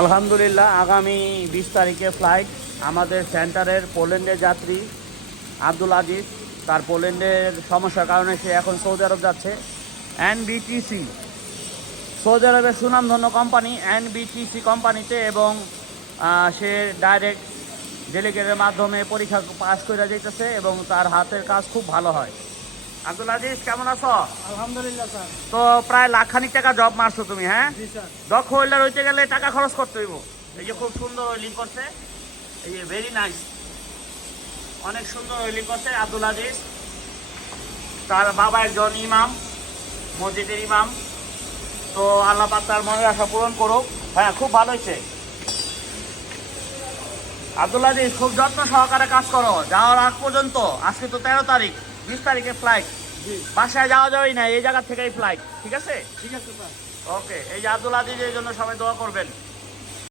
আলহামদুলিল্লাহ, আগামী বিশ তারিখে ফ্লাইট আমাদের সেন্টারের পোল্যান্ডের যাত্রী আব্দুল আজিজ। তার পোল্যান্ডের সমস্যার কারণে সে এখন সৌদি আরব যাচ্ছে। এনবিটিসি সৌদি আরবের সুনামধন্য কোম্পানি এনবিটিসি কোম্পানিতে এবং সে ডাইরেক্ট ডেলিগেটের মাধ্যমে পরীক্ষা পাস করে যেতেছে এবং তার হাতের কাজ খুব ভালো হয়। আব্দুল আজিজ কেমন আছো? আলহামদুলিল্লাহ স্যার। তো প্রায় লাখখানিক টাকা জব মারছো তুমি হ্যাঁ? জি স্যার। দক্ষ হোল্ডার হইতে গেলে টাকা খরচ করতে হইব। এই যে খুব সুন্দর ওয়েলিং করছে। এই যে ভেরি নাইস অনেক সুন্দর ওয়েলিং করছে আব্দুল আজিজ। তার বাবা একজন ইমাম মসজিদের ইমাম। তো আল্লাহ পাক তার মনের আশা পূরণ করুক। হ্যাঁ খুব ভালো হয়েছে আব্দুল আজিজ খুব যত্ন সহকারে কাজ করো। যাওয়ার আগ পর্যন্ত আজকে তো তেরো তারিখ বিশ তারিখে ফ্লাইট বাসায় যাওয়া যাবেই না এই জায়গা থেকেই ফ্লাইট ঠিক আছে? ঠিক আছে স্যার ওকে এই যে আব্দুল আজিজের জন্য সবাই দোয়া করবেন।